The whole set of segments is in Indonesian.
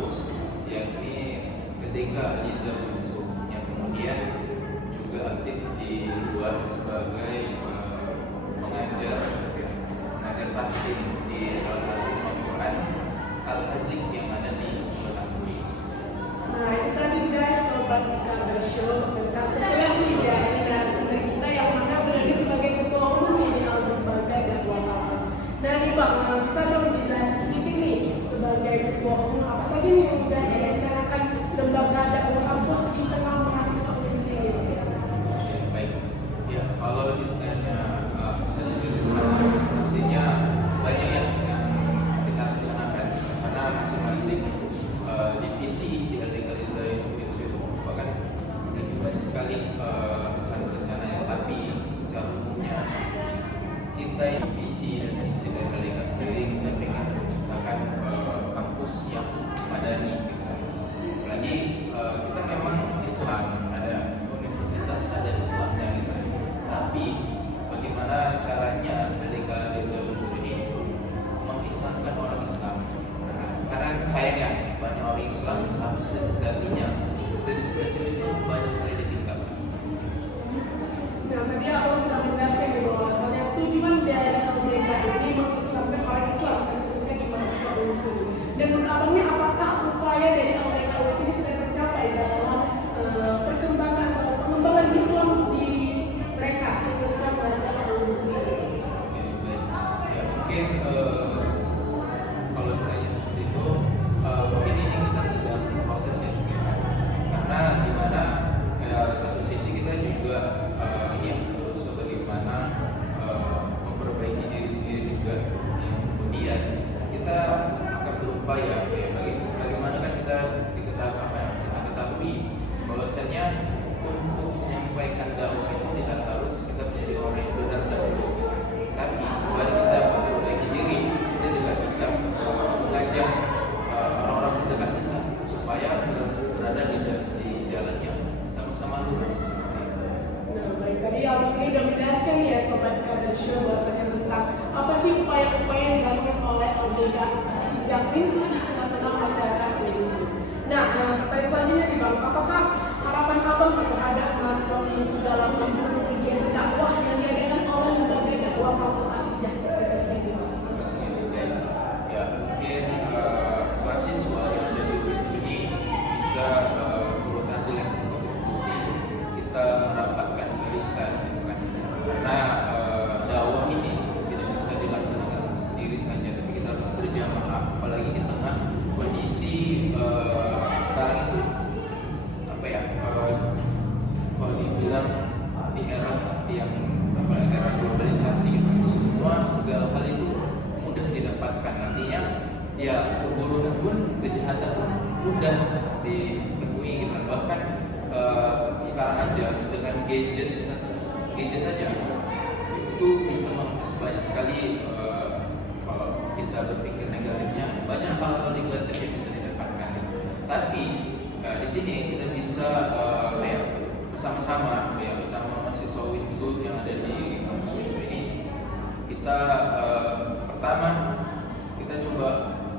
kampus, yakni ketika Liza Winsu yang kemudian juga aktif di luar sebagai pengajar tahsin di salah satu Quran Al-Hazik yang ada di Kota Tulis. Nah itu tadi guys sobat kabar show tentang sekilas nih dari narasumber kita yang mana berada sebagai ketua umum di lembaga dakwah kampus. Nah nih bang, bisa dong dijelasin sedikit nih sebagai ketua umum apa saja nih yang udah direncanakan lembaga dakwah kampus di tengah mahasiswa Indonesia ini? Baik, ya kalau ditanya pastinya banyak yang kita rencanakan karena masing-masing divisi di LDK Liza Winsu itu bahkan memiliki banyak sekali rencana-rencananya, tapi secara umumnya kita divisi dan misi dari LDK sendiri kita ingin menciptakan kampus yang madani gitu. Apalagi kita memang Islam, ada universitas ada Islamnya gitu. Tapi bagaimana caranya LDK Liza Winsu ini mengislamkan orang Islam? Karena sayangnya banyak orang Islam, tapi sejatinya prinsip-prinsip banyak sekali ditinggalkan. Nah tadi aku sudah menjelaskan bahwasannya tujuan dari LDK ini mengislamkan orang Islam, khususnya di mahasiswa Winsu. Dan menurut abangnya apakah upaya dari LDK Winsu ini sudah tercapai dalam pengembangan Islam di mereka, khususnya mahasiswa Winsu ini? Ya mungkin kalau ditanya seperti itu, mungkin ini kita sedang prosesnya, karena di mana satu sisi kita juga ingin berusaha bagaimana memperbaiki diri sendiri juga, yang kemudian kita akan berupaya bagaimana kan kita ketahui bahwasannya untuk menyampaikan dakwah itu tidak harus kita menjadi orang yang benar dahulu, tapi sembari kita memperbaiki diri kita juga bisa mengajak orang-orang terdekat kita supaya berada di jalannya sama-sama lurus. Nah baik, tadi abang ini udah menjelaskan ya sobat kabar show bahwasanya tentang apa sih upaya-upaya yang dilakukan oleh LDK yang Winsu di tengah-tengah masyarakat Winsu. Nah pertanyaan selanjutnya nih bang, apakah harapan abang terhadap mahasiswa Winsu dalam mendukung kegiatan dakwah yang diadakan oleh lembaga dakwah kampus Al-Hijjah? Ya mungkin mahasiswa yang ada di Winsu ini bisa turut andil yang berkontribusi kita merapatkan barisan gitu kan. Karena dakwah ini tidak bisa dilaksanakan sendiri saja, tapi kita harus berjamaah, apalagi di tengah kondisi sekarang itu kalau dibilang di era yang era globalisasi gitu, semua segala hal itu mudah didapatkan. Artinya ya keburukan pun, kejahatan pun mudah ditemui gitu. Bahkan sekarang aja dengan gadget aja itu bisa mengakses banyak sekali. Kalau kita berpikir negatifnya, banyak hal negatif yang bisa didapatkan. Tapi di sini kita bisa bersama-sama bersama mahasiswa Winsu yang ada di kampus Winsu ini, kita pertama kita coba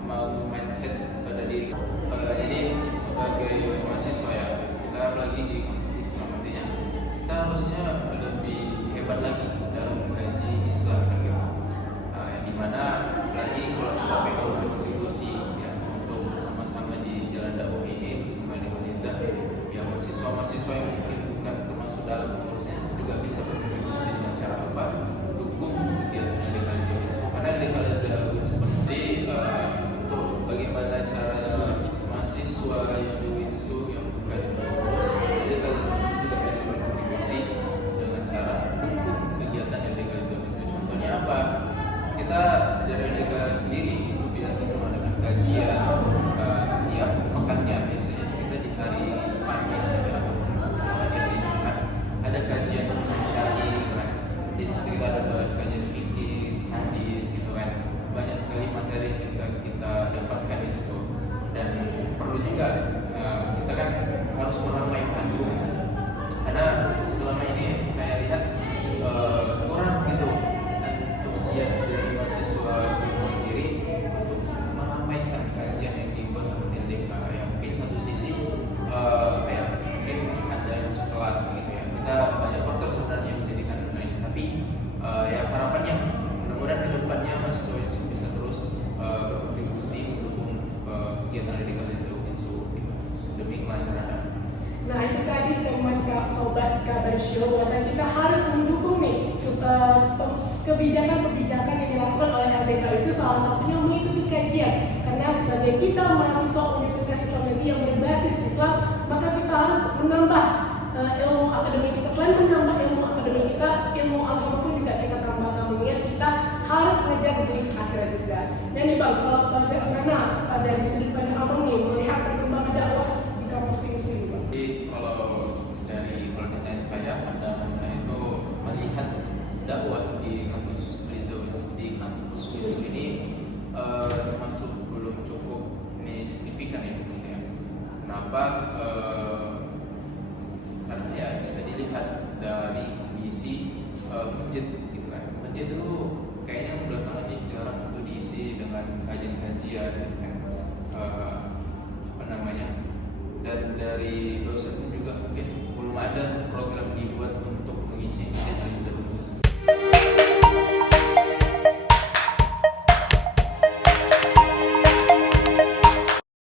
mau mindset pada diri kita. Jadi sebagai mahasiswa ya, kita apalagi di kampus Islam, artinya kita harusnya lebih hebat lagi dalam mengkaji Islam gitu. Yang dimana lagi kalau kita pengen berkontribusi ya untuk bersama-sama di jalan dakwah ini bersama dengan Liza, ya mahasiswa yang mungkin bukan termasuk dalam pengurusnya juga bisa berkontribusi dengan cara apa? Dukung kegiatan LDK Liza Winsu, karena LDK Liza Winsu jadi untuk bagaimana caranya mahasiswa yang di Winsu yang bukan pengurus LDK Liza Winsu juga bisa berkontribusi dengan cara dukung kegiatan LDK Liza Winsu. Contohnya apa? Kita dari LDK sendiri itu biasa mengadakan kajian setiap pekannya, biasanya kita di hari Kamis atau hari Jumat ada kajian syar'i kan. Jadi kita ada bahas kajian fikih, hadis gitu kan. Banyak sekali materi yang bisa kita dapatkan di situ. Dan perlu juga kita kan harus meramaikan, karena selama ini saya lihat kurang gitu antusias dari mahasiswa itu sendiri untuk meramaikan kajian yang dibuat oleh LDK. kebijakan-kebijakan yang dilakukan oleh LDK itu salah satunya mengikuti kajian, karena sebagai kita mahasiswa Universitas Islam Negeri yang berbasis Islam, maka kita harus menambah ilmu akademik kita. Selain menambah ilmu akademik kita, ilmu agama pun juga kita tambahkan, mengingat kita harus mengejar di akhirat juga. Dan nih Bang, kalau bagaimana dari sudut pandang Abang nih melihat perkembangan dakwah di kampus UNSI ini Bang? Jadi kalau ditanya saya, pandangan saya itu melihat dakwah di kampus UNSI ini termasuk belum cukup ini signifikan ya gitu ya. Kenapa? Karena ya bisa dilihat dari kondisi masjid gitu kan. Masjid itu kayaknya belakangan ini jarang untuk diisi dengan kajian-kajian gitu kan. Dan dari dosen juga mungkin belum ada program di